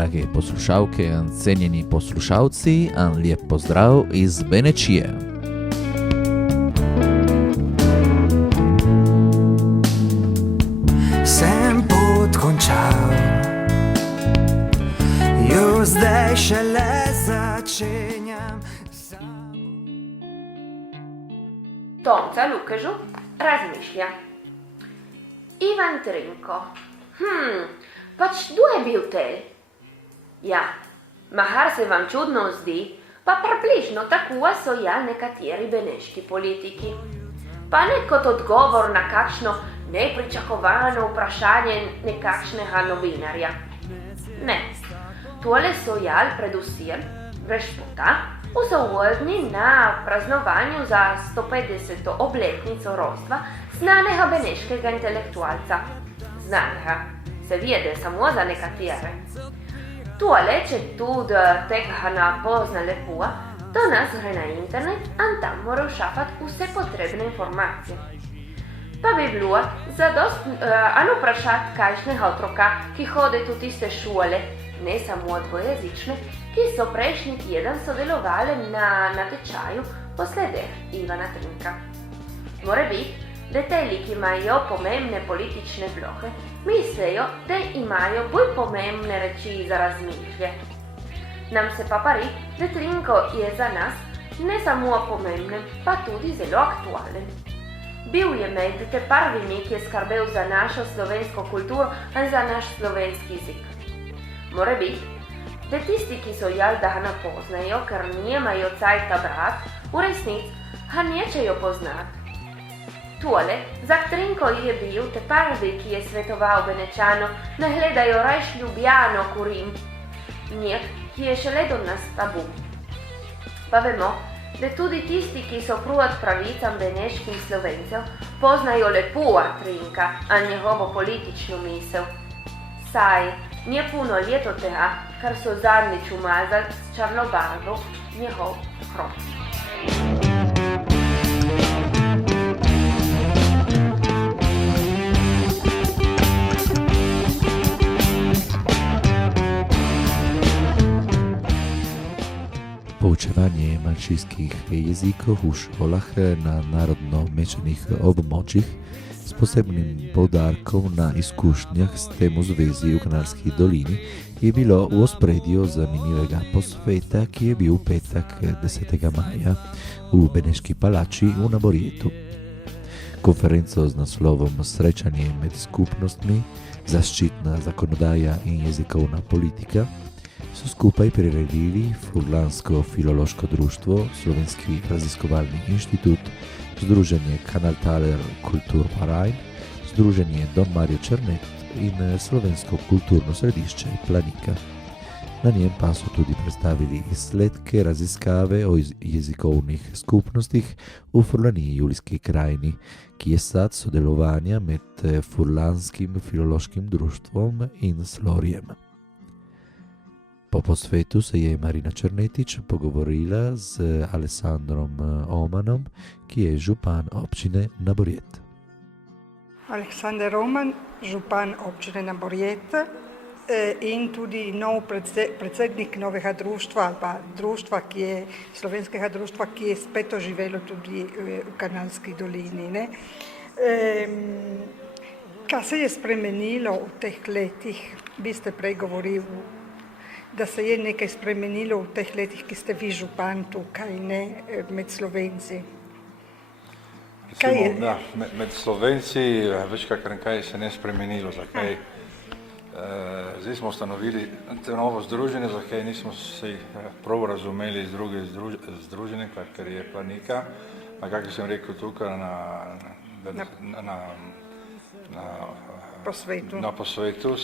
drage poslušalke, cenjeni poslušalci, lijep pozdrav iz Benečije. Sem pot končal, jo zdaj šele začenjam. Tomca Lukežu razmišlja. Ivan Trinko. Pač kdo je bil tel? Ja, mahar se vam čudno zdi, pa približno tako so ja nekateri beneški politiki. Pa ne kot odgovor na kakšno nepričakovano vprašanje nekakšnega novinarja. Ne, tole so jal predvsem, brez špota, usovodni na praznovanju za 150. obletnico rojstva znanega beneškega intelektualca. Znanega, se vede samo za nekatere. Tole, če tudi tega ne pozna lepo, to nas gre na internet in tam mora všafati vse potrebne informacije. Pa bi bilo zadost vprašati kakšnega otroka, ki hodi v tiste šole, ne samo dvojezične, ki so prejšnji teden sodelovali na natečaju po sledeh Ivana Trinka. Mora biti, da teli, ki imajo pomembne politične vloge, mislijo, da imajo bolj pomembne reči za razmišljati. Nam se pa pari, da Trinko je za nas ne samo pomemben, pa tudi zelo aktualen. Bil je med prvimi, ki je skrbel za našo slovensko kulturo in za naš slovenski jezik. Mora biti, da tisti, ki so jaz da ga ne poznajo, ker nimajo cajta brat, v resnici ga nečejo poznati. Tole, za Trinko je bil te prvi, ki je svetoval Benečanu, ne gledajo rajš Ljubljano ko Rim. Nek, ki je šele do nas tabu. Pa vemo, da tudi tisti, ki so proti pravicam beneškim Slovencev, poznajo lepo Trinka, a njegovo politično misel. Saj, nije puno let od tega, kar so zadnjič umazali s črno barvo njegov hrob. Poučevanje manjšinskih jezikov v šolah na narodno mešanih območjih s posebnim poudarkom na izkušnjah s tem v zvezi v Kanalski dolini je bilo v ospredju zanimivega posveta, ki je bil petek 10. maja v Beneški palači v Naborjetu. Konferenco z naslovom Srečanje med skupnostmi, zaščitna zakonodaja in jezikovna politika so skupaj priredili Furlansko filološko društvo, Slovenski raziskovalni inštitut, Združenje Kanaltaler Kultur Marajn, Združenje Dom Marjo Černet in Slovensko kulturno središče Planika. Na njem pa so tudi predstavili izsledke raziskave o jezikovnih skupnostih v Furlaniji Julijski krajini, ki je sad sodelovanja med Furlanskim filološkim društvom in Slorjem. Po posvetu se je Marina Černetič pogovorila z Alessandrom Omanom, ki je župan občine Naborjet. Aleksander Oman, župan občine Naborjet in tudi nov predsednik novega društva, ali pa društva, slovenskega društva, ki je spet oživelo tudi v Kanalski dolini. Kaj se je spremenilo v teh letih? Vi ste prej govorili, da se je nekaj spremenilo v teh letih, ki ste vi župan tukaj, med Slovenci. Recimo, da, med Slovenci večkrat kaj se ne spremenilo, zakaj. Zdaj smo ustanovili to novo združenje, zakaj nismo se prav razumeli z drugim združenjem, kar je Planika. Kako sem rekel tukaj na posvetu,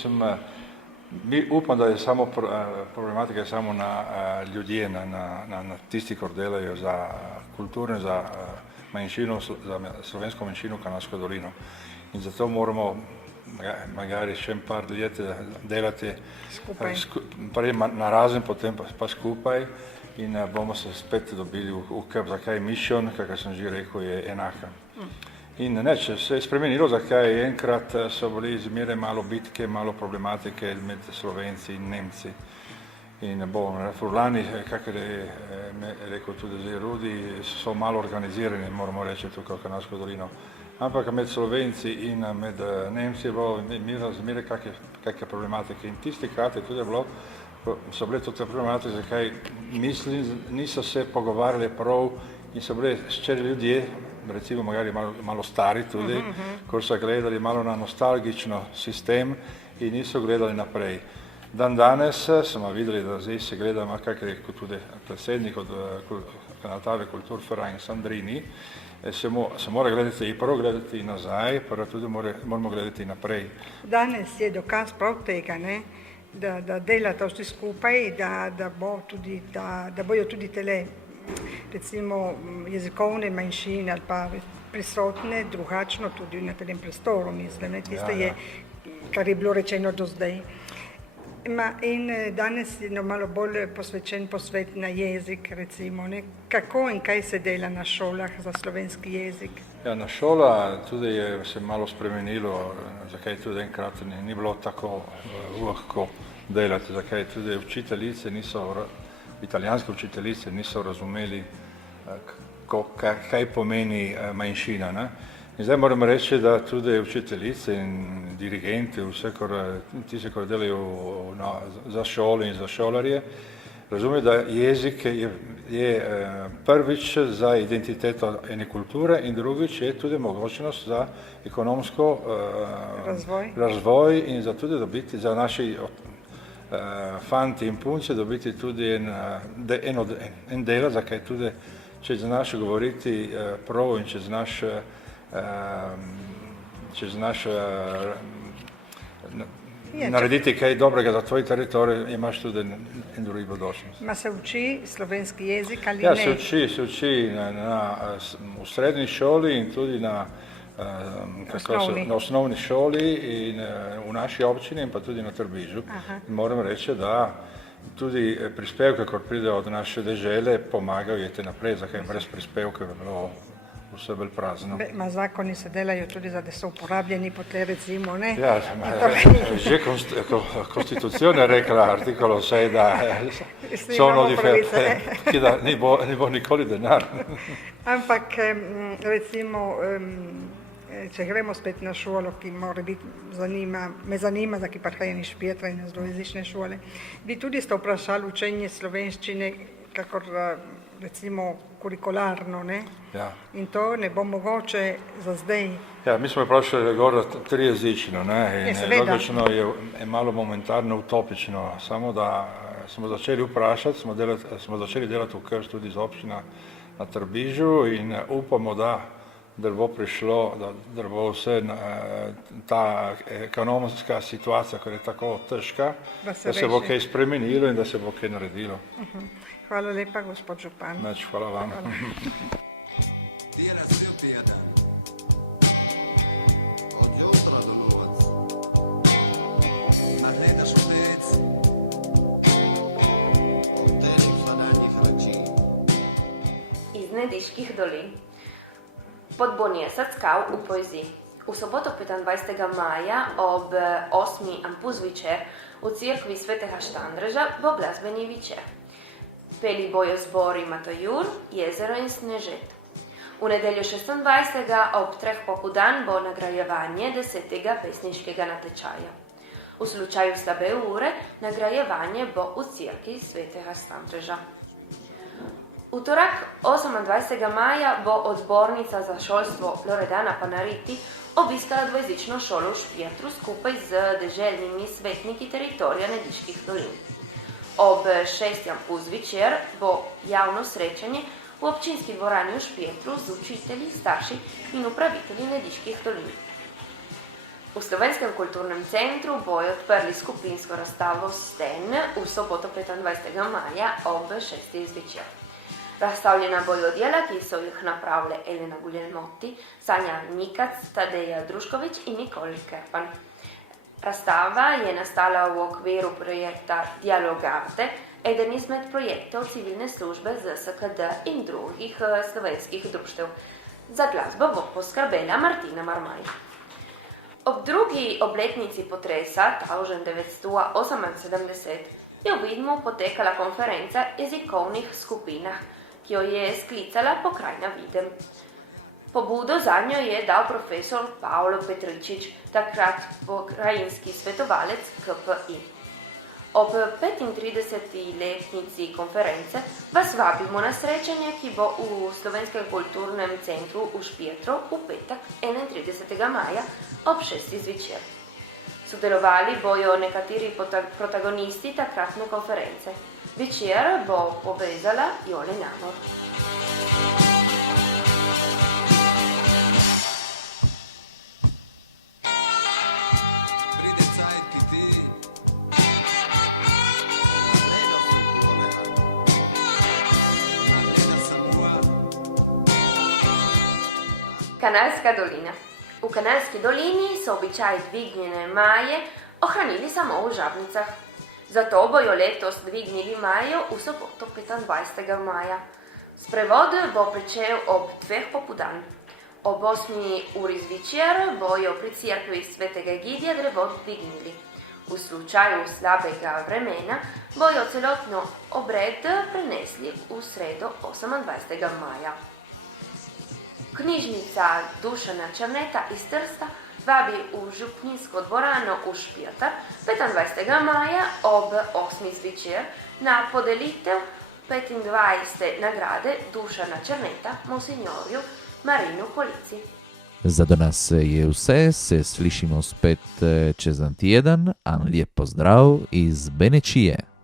mi upam, da je samo problematika je samo na ljudje, na tisti, ki delajo za kulturne, za manjšino, za slovensko manjšino Kanalsko dolino. In zato moramo magari še par let delati prej narazen, potem pa skupaj in bomo se spet dobili v zakaj mission, kakor sem že rekel, je enaka. In neče se je spremenilo, zakaj enkrat so bili zmeraj malo bitke, malo problematike med Slovenci in Nemci. In Furlani, kakor je rekel tudi zdaj Rudi, so malo organizirani, moramo reči, tukaj v Kanalsko dolino. Ampak med Slovenci in med Nemci je bilo zmeraj kakšne problematike. In tisti krat je tudi bilo, so bile tudi problematike, zakaj niso se pogovarjali prav in so bili ščeri ljudje, recimo magari malo stari tudi, ko so gledali malo na nostalgično sistem in niso gledali naprej. Dan danes smo videli, da zdaj se gledamo, kak je rekel tudi predsednik od Kanaltare Kulturverein Sandrini, se mora gledati i prvo gledati nazaj, pa tudi moramo gledati naprej. Danes je dokaz prav tega, ne? Da delata vsi skupaj, da bojo tudi tele, recimo jezikovne manjšine ali pa prisotne drugačno tudi na tem prostoru, mislim, ne? Tisto je, kar je bilo rečeno do zdaj. In danes je malo bolj posvečen posvet na jezik, recimo, ne? Kako in kaj se dela na šolah za slovenski jezik? Ja, na šola tudi je se malo spremenilo, zakaj tudi enkrat ni bilo tako lahko delati, zakaj tudi učiteljice italijanske učiteljice niso razumeli, kaj pomeni manjšina, ne? In zdaj moram reči, da tudi učiteljice in dirigenti, tisti, ki delajo za šole in za šolarje, razumejo, da jezik je prvič za identiteto ene kulture in drugič je tudi mogočnost za ekonomsko razvoj in za tudi dobiti za naši fanti in punce dobiti tudi en dela, zakaj tudi, če znaš govoriti prav in če znaš narediti kaj dobrega za tvoj teritorij, imaš tudi en drugi bodočnost. Ma se uči slovenski jezik ali ne? Ja, se uči v srednji šoli in tudi na osnovni šoli in v naši občini in pa tudi na Trbižu. Moram reči, da tudi prispevke, ko pridejo od naše dežele, pomagajo jeti naprej, zakaj brez prispevke bi bilo vse bolj prazno. Ma zakoni se delajo tudi da so uporabljeni potem recimo, ne? Ja, že konstitucijon je rekla artikol vsej, da so ki da ni bo nikoli denar. Ampak recimo, če gremo spet na šolo, ki mora biti me zanima, da ki prihajajo iz Pietra in iz dvojezične šole, bi tudi ste vprašali učenje slovenščine, kakor recimo kurikularno, ne? Ja. In to ne bo mogoče za zdaj. Ja, mi smo vprašali gore trijezično, ne? In logično je malo momentarno utopično, samo da smo začeli vprašati, smo začeli delati v Krš tudi z občina na Trbižu in upamo, da bo prišlo, da bo vse ta ekonomska situacija, ker je tako težka, da se bo kaj spremenilo in da se bo kaj naredilo. Hvala lepa, gospod župan. Hvala vam. Iz Nediških dolin. Podbonjesac skav v poeziji. V soboto 25. maja ob 8. ampuz večer v cerkvi Svetega Štandreža bo glasbeni večer. Peli bojo zbori Matajur, Jezero in Snežet. V nedeljo 26. ob 3. popoldan bo nagrajevanje 10. pesniškega natečaja. V slučaju slabe ure nagrajevanje bo v cerkvi Svetega Štandreža. V torek 28. maja bo odbornica za šolstvo Loredana Panariti obiskala dvojezično šolo v Špietru skupaj z deželnimi svetniki teritorija Nediških dolin. Ob 6. ampuz večer bo javno srečanje v občinski dvorani v Špietru z učitelji, starši in upravitelji Nediških dolin. V Slovenskem kulturnem centru bojo odprli skupinsko razstavo Sten v soboto 25. maja ob 6. zvečer. Razstavljena bojo dela, ki so jih napravile Elena Guglielmotti, Sanja Nikac, Tadeja Druškovič in Nikoli Kerpan. Razstava je nastala v okviru projekta Dialogarte, eden izmed projektov civilne službe ZSKD in drugih slovenskih društev. Za glasbo bo poskrbela Martina Marmaj. Ob drugi obletnici potresa 1978 je v Vidmu potekala konferenca o jezikovnih skupinah, ki jo je sklicala pokrajina Videm. Pobudo za njo je dal profesor Pavlo Petričič, takrat pokrajinski svetovalec KPI. Ob 35-letnici konference vas vabimo na srečanje, ki bo v Slovenskem kulturnem centru v Špjetru v petek 31. maja ob 6. zvečer. Sodelovali bojo nekateri protagonisti takratne konference. Večer bo povezala Jole Namor. Kanalska dolina. V Kanalski dolini so običaj dvignjene maje ohranili samo v Žabnicah. Zato bojo letos dvignili majo v soboto 25. maja. Sprevod bo pričel ob 2 popoldan. Ob 8. uri zvečer bojo pri cerkvi svetega Egidija drevo dvignili. V slučaju slabega vremena bojo celotno obred prenesli v sredo 28. maja. Knjižnica Dušana Černeta iz Trsta vabi v župnijsko dvorano v Špjetar 25. maja ob 8. zvečer na podelitev 25. nagrade Dušana Černeta monsignorju Marinu Polici. Za danas je vse, se slišimo spet čez en teden, a lep pozdrav iz Benečije.